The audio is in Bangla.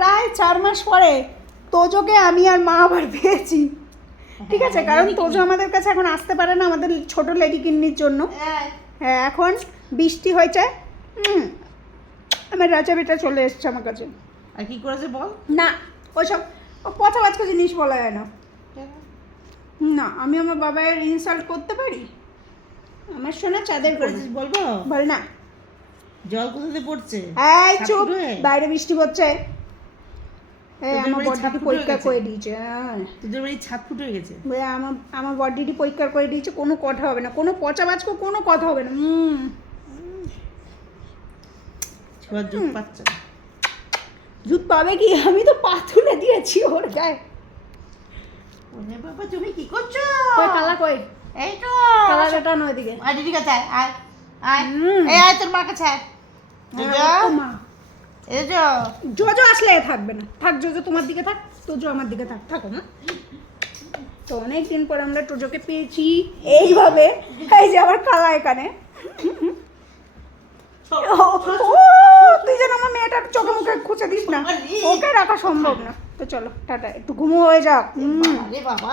প্রায় 4 মাস পরে তোজোকে আমি আর মা আবার পেয়েছি। ঠিক আছে, কারণ তোজো আমাদের কাছে এখন আসতে পারে না আমাদের ছোট লেডি কিন্নির জন্য। হ্যাঁ, এখন বৃষ্টি হয়েছে, আমার রাজা বেটা চলে এসছে আমার কাছে। আর কি করেছে বল? না, ওইসব পচা বাচ্চা জিনিস বলা যায় না। না, আমি আমার বাবার ইনসাল্ট করতে পারি? আমার সোনা চাঁদের করেছিস বলবো? বল না। জল কোথাতে পড়ছে? এই চুপ, বাইরে বৃষ্টি পড়ছে। এই তোদের আমার বাড়ি বডিটি ছাদ ফুটো পরিষ্কার হয়ে করে গেছে? দিয়েছে। তোদের বাড়ি ছাদ ফুটো হয়ে গেছে। আমার বডিটি পরিষ্কার করে দিয়েছে, কোনো কথা হবে না, কোনো পচা বাচকো কোনো কথা হবে না। ছোঁয়ার জোর পাচ্ছে না। দুধ পাবে কি? আমি তো পা তুলে দিয়েছি ওর গায়ে। ওরে বাবা, তুমি কি করছো? কই কালা কই? এই তো কালা বেটা নয় দিকে। আয় দিদি কাছে আয়, আয় আয়। এই আয় তোর মার কাছে আয়। জোজো, এই যো। জোজো আসলে থাকবে না। থাক জোজো তোমার দিকে থাক, তোজো আমার দিকে থাক, থাকো না। তো অনেকদিন পর আমরা টোজোকে পেয়েছি এইভাবে। এই যে আমার কালা এখানে। তুই যেন আমার মেয়েটার চোখে মুখে খুঁজে দিস না, ওকে রাখা সম্ভব না। তো চলো টাটা, একটু ঘুমো হয়ে যাক। আরে বাবা।